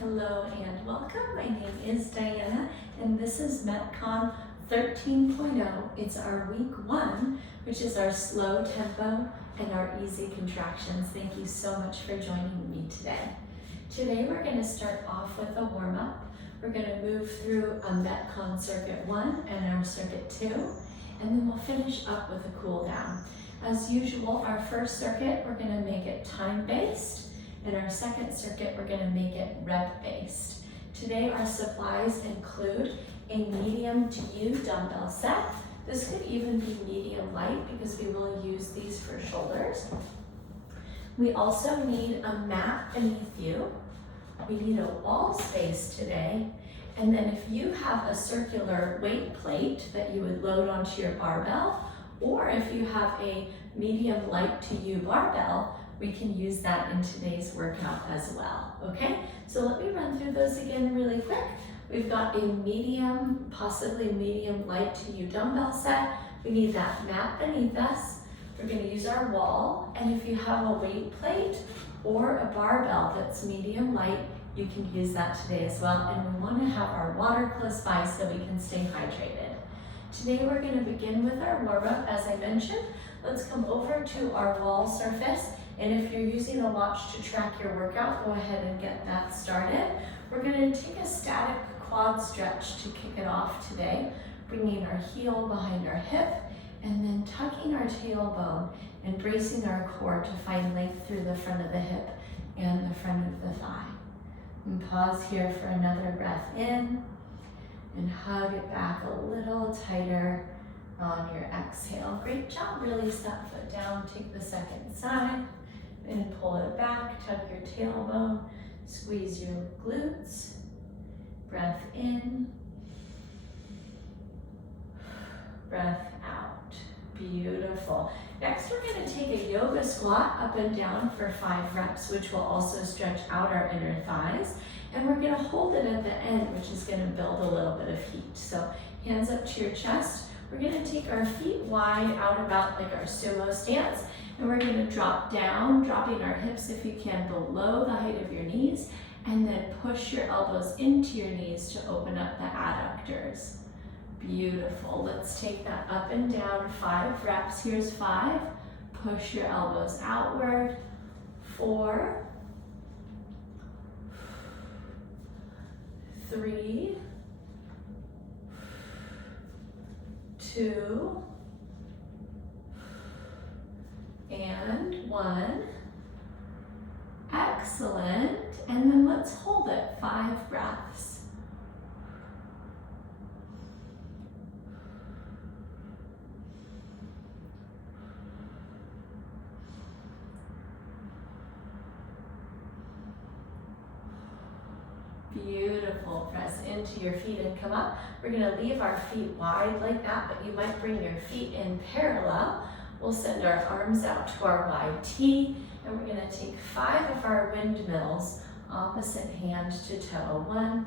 Hello and welcome. My name is Diana and this is MetCon 13.0. It's our week 1, which is our slow tempo and our easy contractions. Thank you so much for joining me today. Today we're going to start off with a warm-up. We're going to move through a MetCon Circuit 1 and our Circuit 2, and then we'll finish up with a cool down. As usual, our first circuit, we're going to make it time-based. In our second circuit, we're going to make it rep-based. Today, our supplies include a medium to U dumbbell set. This could even be medium light because we will use these for shoulders. We also need a mat beneath you. We need a wall space today. And then if you have a circular weight plate that you would load onto your barbell, or if you have a medium light to U barbell, we can use that in today's workout as well, okay? So let me run through those again really quick. We've got a medium, possibly medium light to U dumbbell set. We need that mat beneath us. We're gonna use our wall, and if you have a weight plate or a barbell that's medium light, you can use that today as well. And we wanna have our water close by so we can stay hydrated. Today we're gonna begin with our warm-up, as I mentioned. Let's come over to our wall surface. And if you're using a watch to track your workout, go ahead and get that started. We're gonna take a static quad stretch to kick it off today, bringing our heel behind our hip and then tucking our tailbone and bracing our core to find length through the front of the hip and the front of the thigh. And pause here for another breath in and hug it back a little tighter on your exhale. Great job, release that foot down, take the second side. And pull it back, tuck your tailbone, squeeze your glutes, breath in, breath out. Beautiful. Next, we're gonna take a yoga squat up and down for 5 reps, which will also stretch out our inner thighs. And we're gonna hold it at the end, which is gonna build a little bit of heat. So hands up to your chest. We're gonna take our feet wide out about like our sumo stance. And we're gonna drop down, dropping our hips if you can below the height of your knees, and then push your elbows into your knees to open up the adductors. Beautiful. Let's take that up and down, 5 reps. Here's 5. Push your elbows outward. 4, 3, 2, and 1. Excellent. And then let's hold it 5 breaths. Beautiful. Press into your feet and come up. We're going to leave our feet wide like that, but you might bring your feet in parallel. We'll send our arms out to our wide T, and we're gonna take 5 of our windmills, opposite hand to toe. 1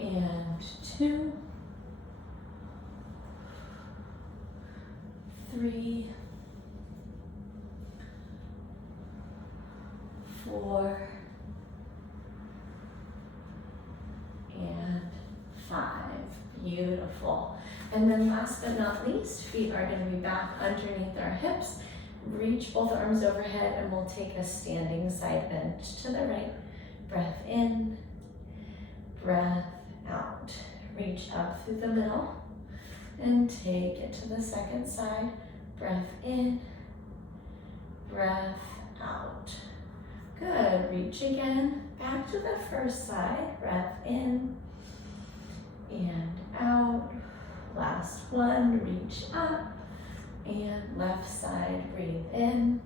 and 2, 3, 4, and 5. Beautiful. And then last but not least, feet are going to be back underneath our hips. Reach both arms overhead and we'll take a standing side bend to the right. Breath in, breath out. Reach up through the middle and take it to the second side. Breath in, breath out. Good. Reach again. Back to the first side. Breath in and out. Last one, reach up, and left side, breathe in,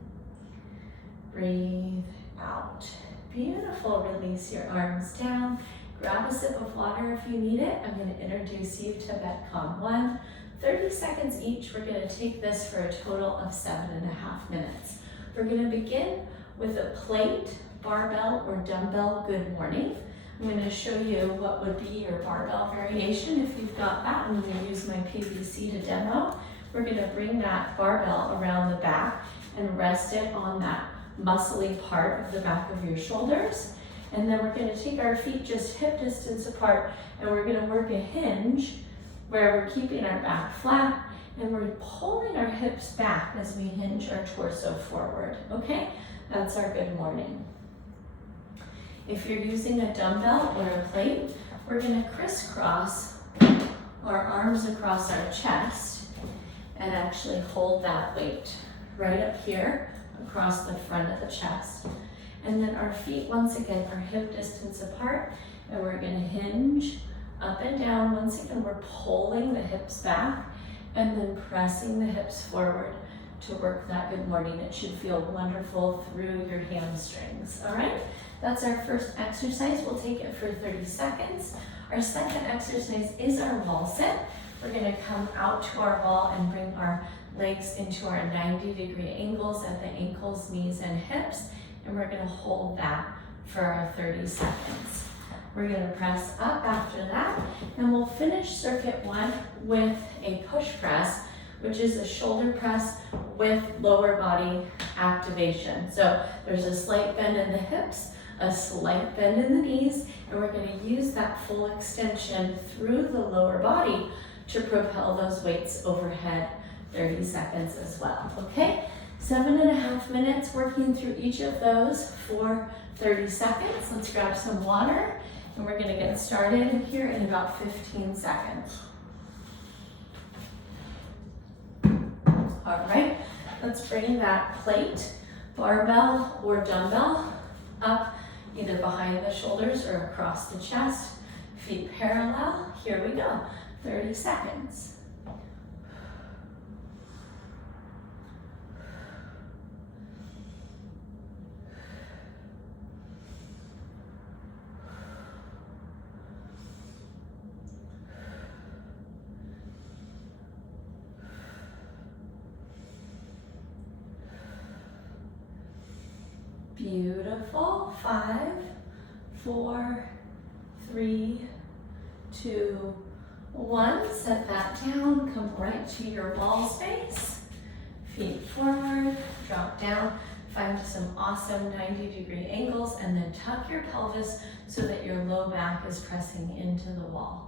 breathe out. Beautiful, release your arms down. Grab a sip of water if you need it. I'm gonna introduce you to MetCon 1. 30 seconds each, we're gonna take this for a total of 7.5 minutes. We're gonna begin with a plate, barbell, or dumbbell good morning. I'm going to show you what would be your barbell variation if you've got that. I'm going to use my PVC to demo. We're going to bring that barbell around the back and rest it on that muscly part of the back of your shoulders. And then we're gonna take our feet just hip distance apart, and we're gonna work a hinge where we're keeping our back flat and we're pulling our hips back as we hinge our torso forward, okay? That's our good morning. If you're using a dumbbell or a plate, we're gonna crisscross our arms across our chest and actually hold that weight right up here across the front of the chest. And then our feet, once again, are hip distance apart, and we're gonna hinge up and down. Once again, we're pulling the hips back and then pressing the hips forward to work that good morning. It should feel wonderful through your hamstrings, all right? That's our first exercise. We'll take it for 30 seconds. Our second exercise is our wall sit. We're gonna come out to our wall and bring our legs into our 90-degree angles at the ankles, knees, and hips, and we're gonna hold that for our 30 seconds. We're gonna press up after that, and we'll finish circuit one with a push press, which is a shoulder press with lower body activation. So there's a slight bend in the hips, a slight bend in the knees, and we're gonna use that full extension through the lower body to propel those weights overhead 30 seconds as well, okay? 7.5 minutes working through each of those for 30 seconds. Let's grab some water, and we're gonna get started here in about 15 seconds. All right, let's bring that plate, barbell or dumbbell up either behind the shoulders or across the chest, feet parallel. Here we go, 30 seconds. Beautiful. 5, 4, 3, 2, 1. Set that down. Come right to your wall space. Feet forward. Drop down. Find some awesome 90-degree angles, and then tuck your pelvis so that your low back is pressing into the wall.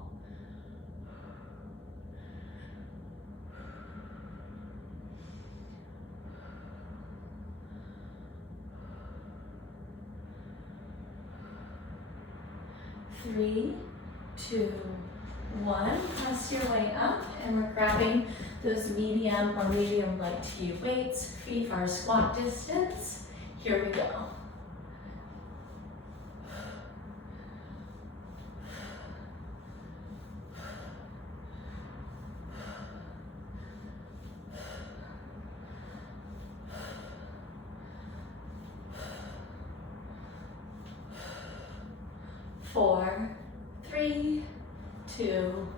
Three, 2, 1. Press your way up, and we're grabbing those medium or medium light to you weights. Feet are squat distance. Here we go. Four, 3, 2,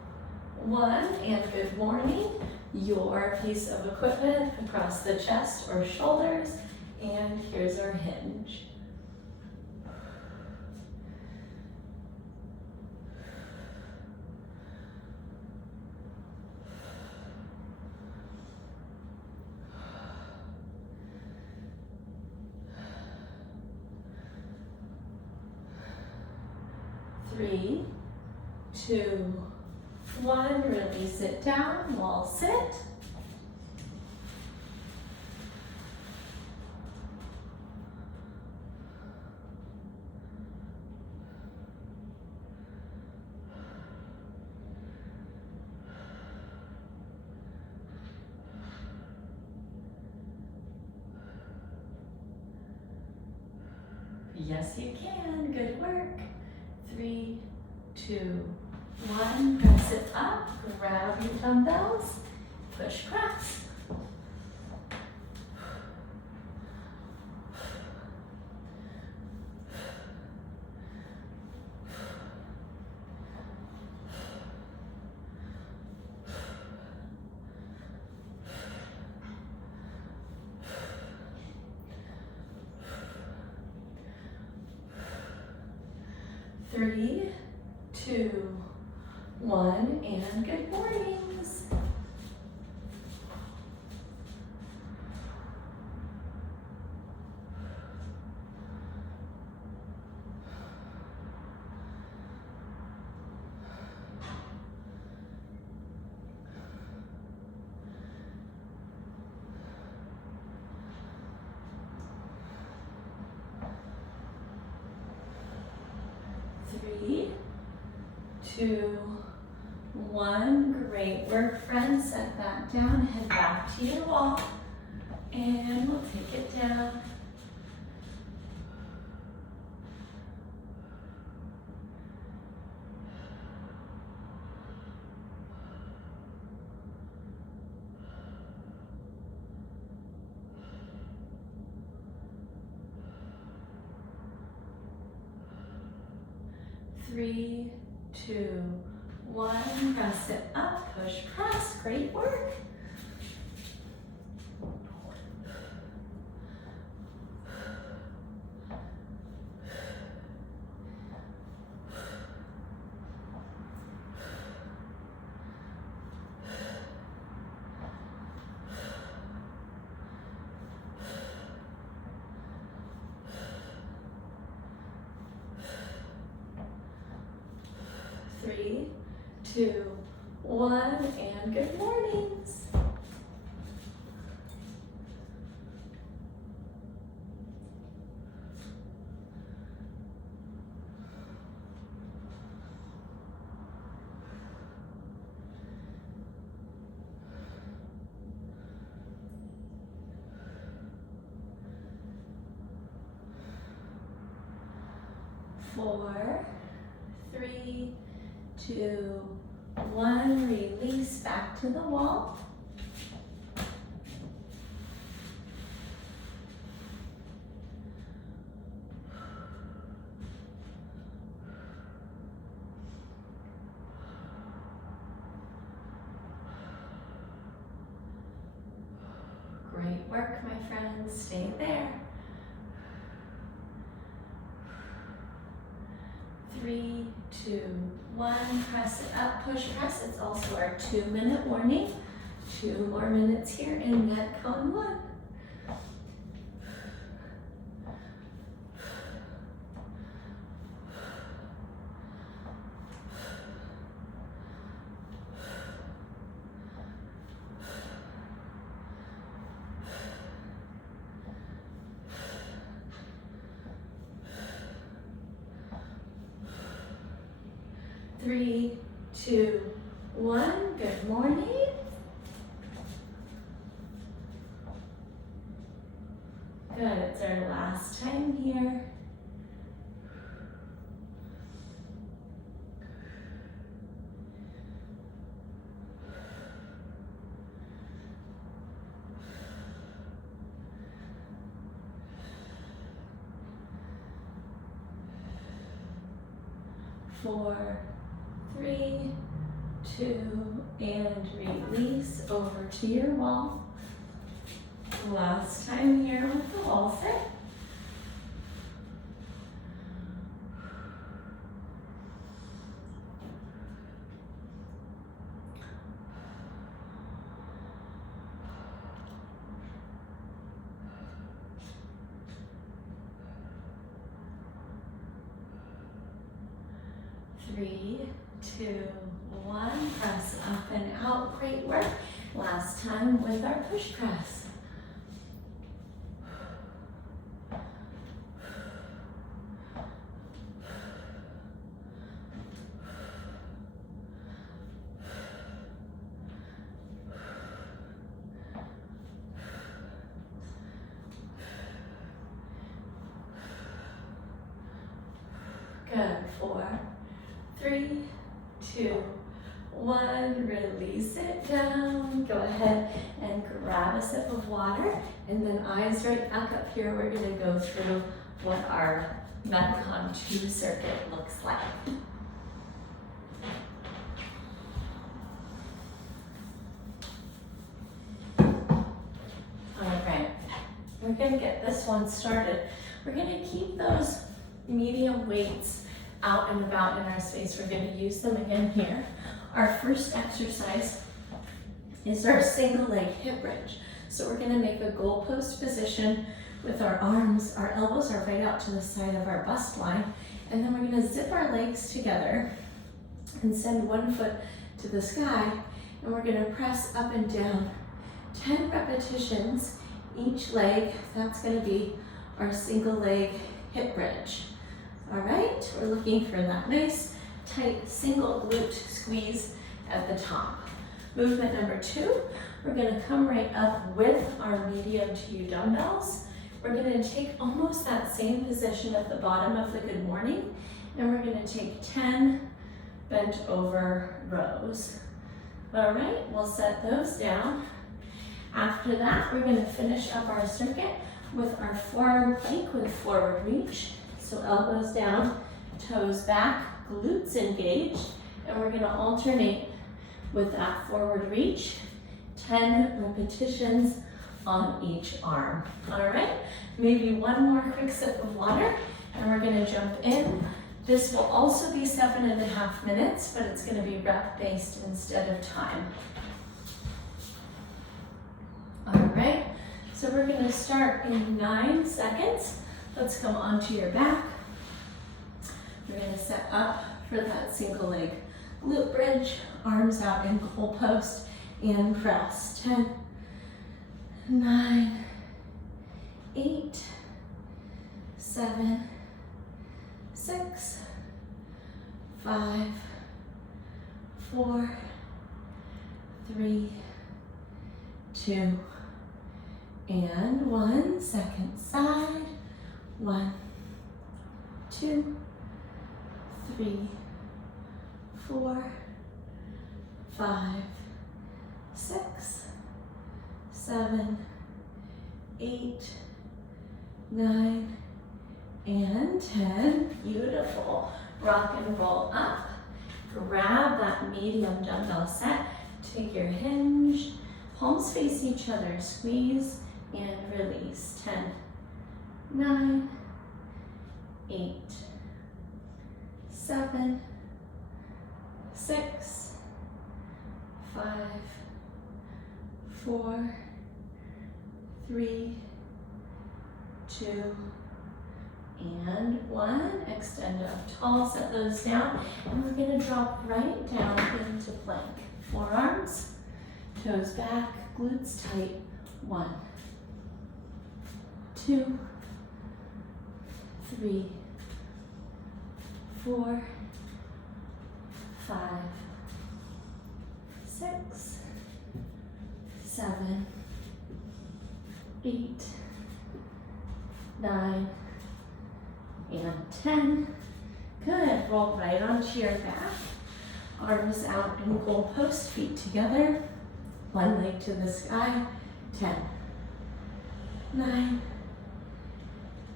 1, and good morning. Your piece of equipment across the chest or shoulders, and here's our hinge. Three, 2, 1, release it down, wall sit. Yes, you can, good work. 3, 2, 1, press it up, grab your dumbbells, push press. Three, 2, 1, and good mornings. 2, 1. Great work, friends. Set that down, head back to your wall, and we'll take it down. Three, 2, 1. Press it up, push, press. Great work. Three, 2, 1, and good mornings. Four, 3, 2, 1. Release back to the wall. Great work, my friends. Stay there. 3, 2, 1. Press it up, push, press. It's also our 2-minute warning. 2 more minutes here in MetCon 1. Three, 2, 1. Good morning. Good, it's our last time here. Four, 3, 2, and release over to your wall. Last time here with the wall sit. Three, 2, 1. Press up and out. Great work. Last time with our push press. Good. 4, 3, 2, 1. Release it down. Go ahead and grab a sip of water, and then eyes right back up here. We're going to go through what our MetCon 2 circuit looks like. Alright, we're going to get this one started. We're going to keep those medium weights out and about in our space. We're going to use them again here. Our first exercise is our single leg hip bridge. So we're going to make a goalpost position with our arms. Our elbows are right out to the side of our bust line. And then we're going to zip our legs together and send one foot to the sky. And we're going to press up and down 10 repetitions each leg. That's going to be our single leg hip bridge. All right, we're looking for that nice tight single glute squeeze at the top. Movement number 2, we're gonna come right up with our medium to U dumbbells. We're gonna take almost that same position at the bottom of the good morning, and we're gonna take 10 bent over rows. All right, we'll set those down. After that, we're gonna finish up our circuit with our forearm plank with forward reach. So elbows down, toes back, glutes engaged, and we're gonna alternate with that forward reach, 10 repetitions on each arm. All right, maybe one more quick sip of water, and we're gonna jump in. This will also be 7.5 minutes, but it's gonna be rep-based instead of time. All right, so we're gonna start in 9 seconds. Let's come onto your back. We're gonna set up for that single leg glute bridge, arms out in goal post and press. 10, 9, 8, 7, 6, 5, 4, 3, 2, and 1. Second side. 1, 2, 3, 4, 5, 6, 7, 8, 9, and 10. Beautiful. Rock and roll up. Grab that medium dumbbell set. Take your hinge. Palms face each other. Squeeze and release. 10, 9, 8, 7, 6, 5, 4, 3, 2, and 1. Extend up tall, set those down, and we're gonna drop right down into plank. Forearms, toes back, glutes tight. 1, 2, 3, 4, 5, 6, 7, 8, 9, and 10. Good. Roll right onto your back. Arms out in goal post, feet together. One leg to the sky. 10, 9,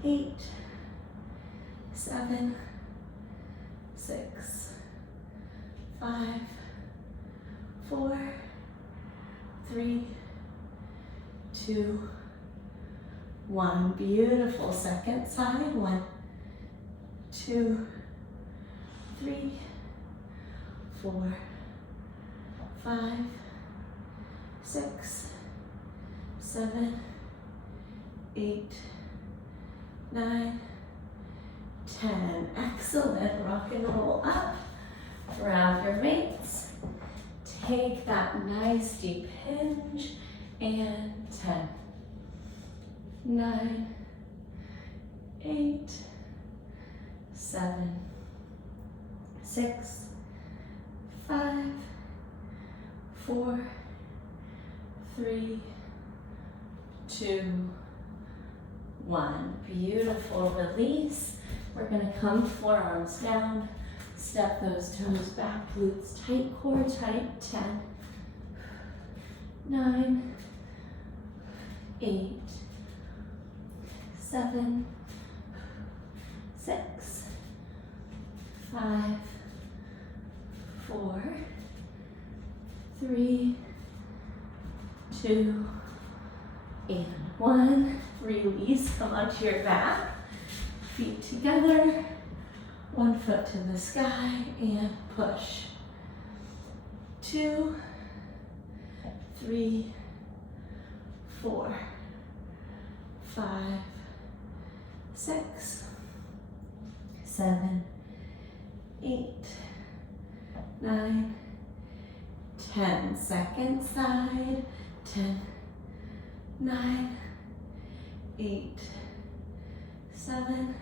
8, 7, 6, 5, 4, 3, 2, 1. Beautiful. Second side. 1, 2, 3, 4, 5, 6, 7, 8, 9, 10. Excellent. Rock and roll up. Grab your weights. Take that nice deep hinge. And 10, 9, 8, 7, 6, 5, 4, 3, 2, 1. Beautiful. Release. We're going to come forearms down. Step those toes back. Glutes tight, core tight. 10, 9, 8, 7, 6, 5, 4, 3, 2, and 1. Release. Come onto your back. Feet together. One foot to the sky and push. 2, 3, 4, 5, 6, 7, 8, 9, 10. Second side. 10, 9, 8, 7,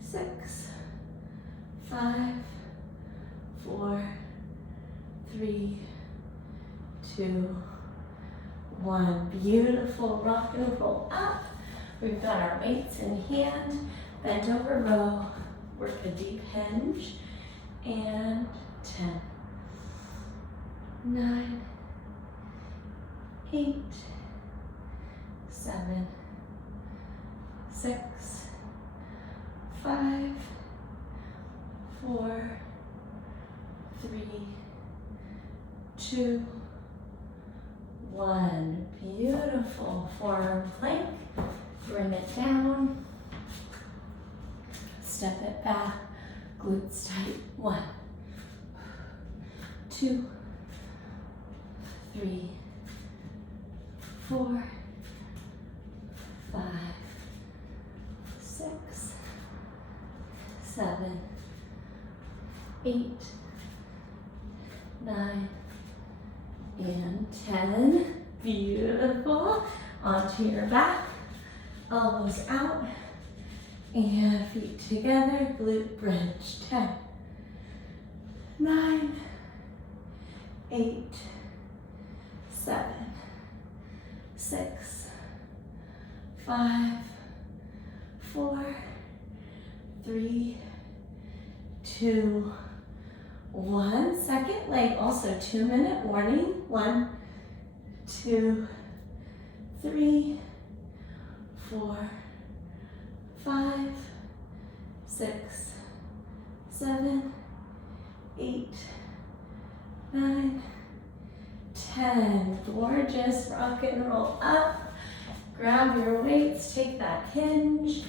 6, 5, 4, 3, 2, 1. Beautiful. Rock and roll up. We've got our weights in hand. Bent over row. Work a deep hinge. And 10, 9, 8, 7, 6, 5, 4, 3, 2, 1. Beautiful. Forearm plank. Bring it down. Step it back. Glutes tight. 1, 2, 3, 4, 5, 6, 7, 8, 9, and 10. Beautiful. Onto your back. Elbows out. And feet together. Glute bridge. 10, 9, 8, 7, 6, 5, 4, 3, 2, 1. Second leg, also 2-minute warning. 1, 2, 3, 4, 5, 6, 7, 8, 9, 10. Gorgeous. Rock and roll up. Grab your weights. Take that hinge.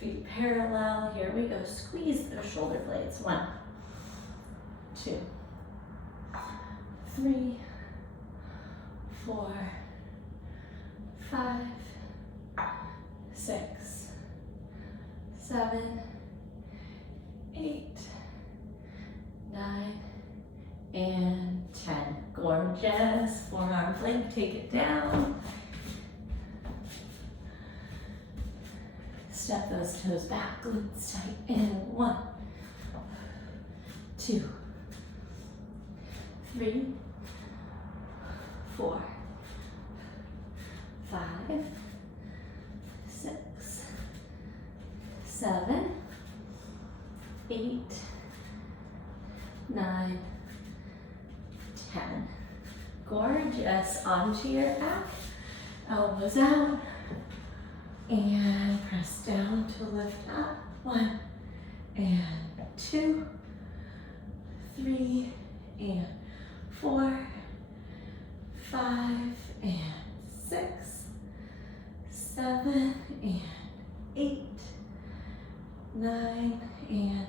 Feet parallel. Here we go. Squeeze those shoulder blades. 1, 2, 3, 4, 5, 6, 7, 8, 9, and 10. Gorgeous. Forearm plank. Take it down. Step those toes back. Glutes tight. And 1, 2, 3, 4, 5, 6, 7, 8, 9, 10. Gorgeous. Onto your back. Elbows out. And press down to lift up. 1, and 2, 3, and 4, 5, and 6, 7, and 8, 9, and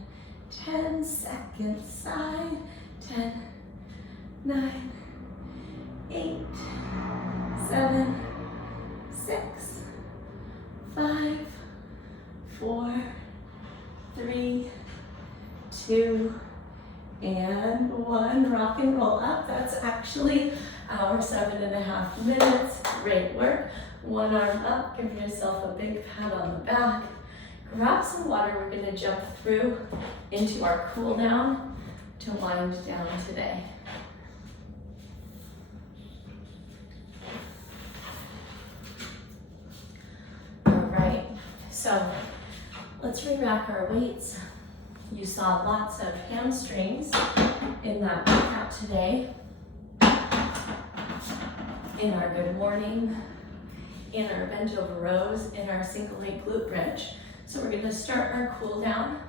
10. Second side. 10, 9, 8, 7, 6, 5, 4, 3, 2, and 1. Rock and roll up. That's actually our 7.5 minutes. Great work. One arm up. Give yourself a big pat on the back. Grab some water. We're going to jump through into our cool down to wind down today. So let's re-rack our weights. You saw lots of hamstrings in that workout today. In our good morning, in our bent over rows, in our single leg glute bridge. So we're gonna start our cool down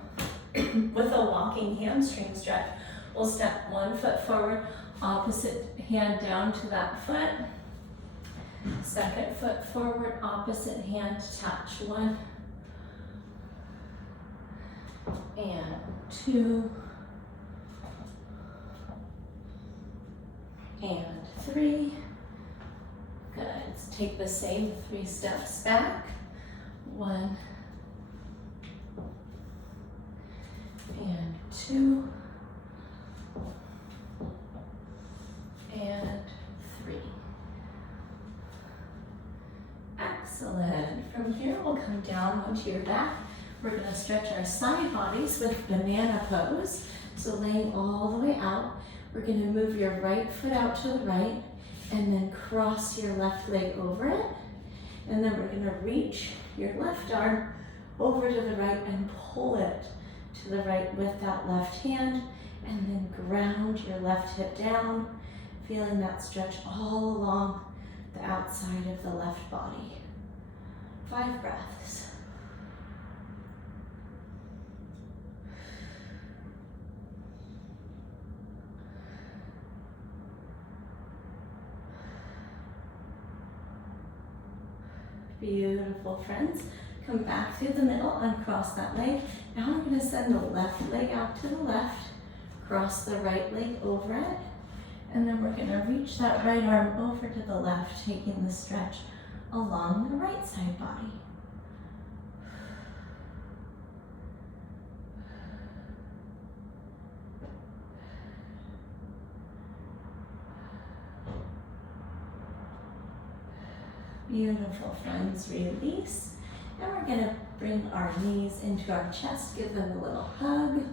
with a walking hamstring stretch. We'll step 1 foot forward, opposite hand down to that foot. Second foot forward, opposite hand touch. 1, and 2, and 3. Good. Let's take the same 3 steps back. 1, and 2, and 3. Excellent. From here, we'll come down onto your back. We're going to stretch our side bodies with banana pose. So laying all the way out, we're going to move your right foot out to the right and then cross your left leg over it. And then we're going to reach your left arm over to the right and pull it to the right with that left hand, and then ground your left hip down, feeling that stretch all along the outside of the left body. 5 breaths. Beautiful, friends. Come back through the middle, uncross that leg. Now I'm going to send the left leg out to the left, cross the right leg over it, and then we're going to reach that right arm over to the left, taking the stretch along the right side body. Beautiful, friends. Release. And we're going to bring our knees into our chest, give them a little hug.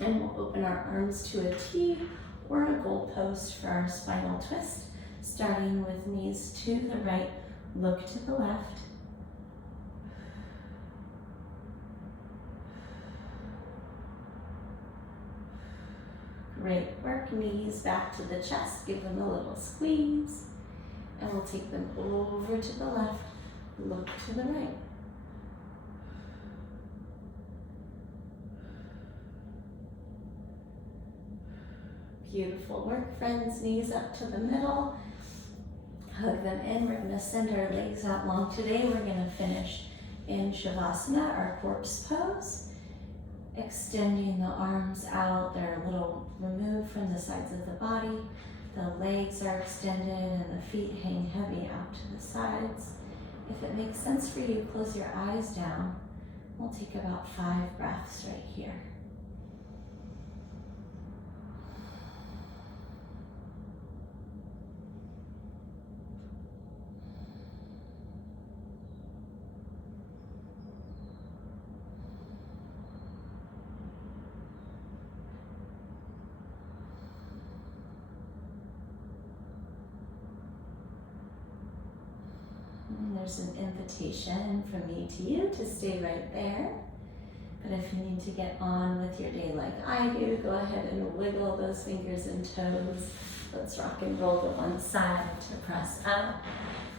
And we'll open our arms to a T or a goalpost for our spinal twist, starting with knees to the right, look to the left. Great work. Knees back to the chest, give them a little squeeze. And we'll take them over to the left, look to the right. Beautiful work, friends. Knees up to the middle. Hug them in. We're going to send our legs out long today. We're going to finish in Shavasana, our corpse pose. Extending the arms out. They're a little removed from the sides of the body. The legs are extended and the feet hang heavy out to the sides. If it makes sense for you, close your eyes down. We'll take about 5 breaths right here. There's an invitation from me to you to stay right there. But if you need to get on with your day like I do, go ahead and wiggle those fingers and toes. Let's rock and roll to one side to press up.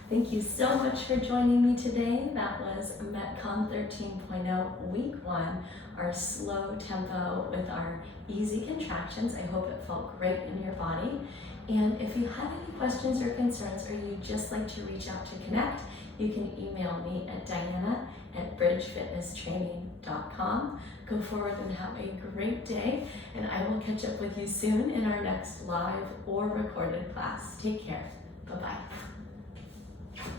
Thank you so much for joining me today. That was MetCon 13.0 Week 1, our slow tempo with our easy contractions. I hope it felt great in your body. And if you have any questions or concerns, or you'd just like to reach out to connect, you can email me at diana@bridgefitnesstraining.com. Go forward and have a great day, and I will catch up with you soon in our next live or recorded class. Take care. Bye-bye.